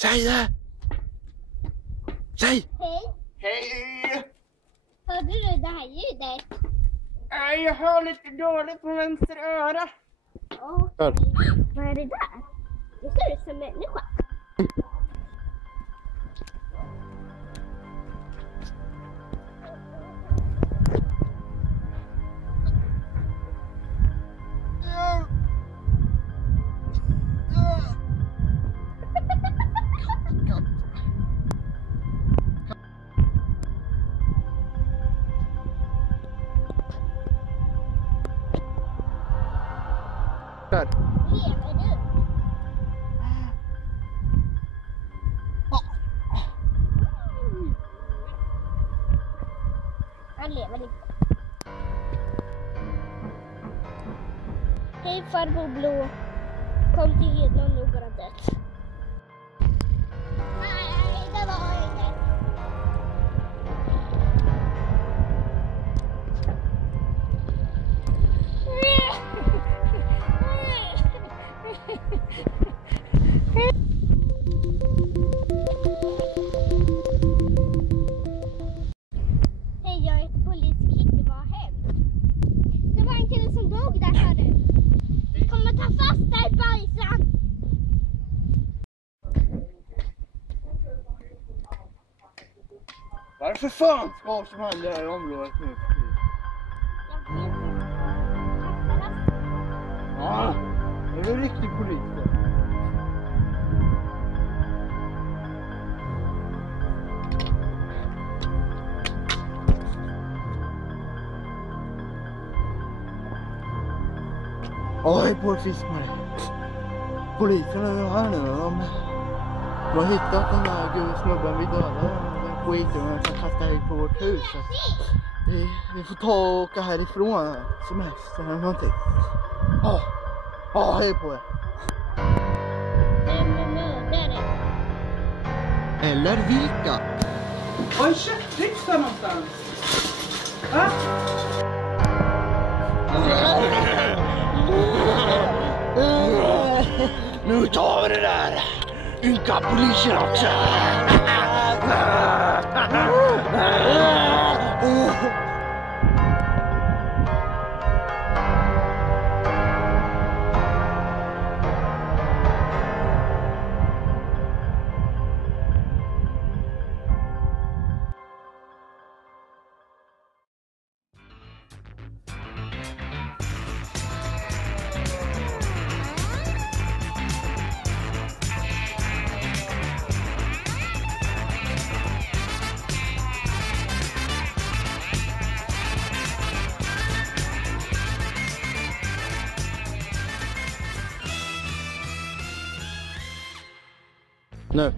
Säg det! Säg! Hej! Hej! Hörde du det här ljudet? Nej, jag hör lite dåligt på vänster öra. Hör. Vad är det där? Det ser ut som människa. Där. Lever du? Han lever inte. Hej farbror Blå. Kom till Hedlund och bara dött. Nej, det var inget. Hej, jag heter polis Kitty. Vad har hänt? Det var en kille som dog där, hör du. Vi kommer ta fast dig, bajsan. Varför fan ska som han det här området nu? Jag vet inte. Kasta Ja, det är en riktig polis det. Oj, på fiskmare. Polisen är här nu. De har hittat den där snubben vi dödade. Den skiten som kastade hit på vårt hus. Vi får ta och åka härifrån. Semester eller någonting. Hej på er. Vem är mördare? Eller vilka? Var är köttriksdagen någonstans? Va? Nu tar vi det där! Ynka polisen också! Nu.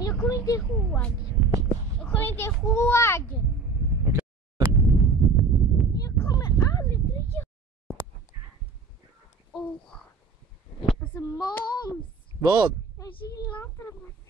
Jag kommer inte ihåg. Jag kommer inte ihåg. Okej. Jag kommer aldrig ihåg. Alltså Måns. Vad? Jag gillar inte det.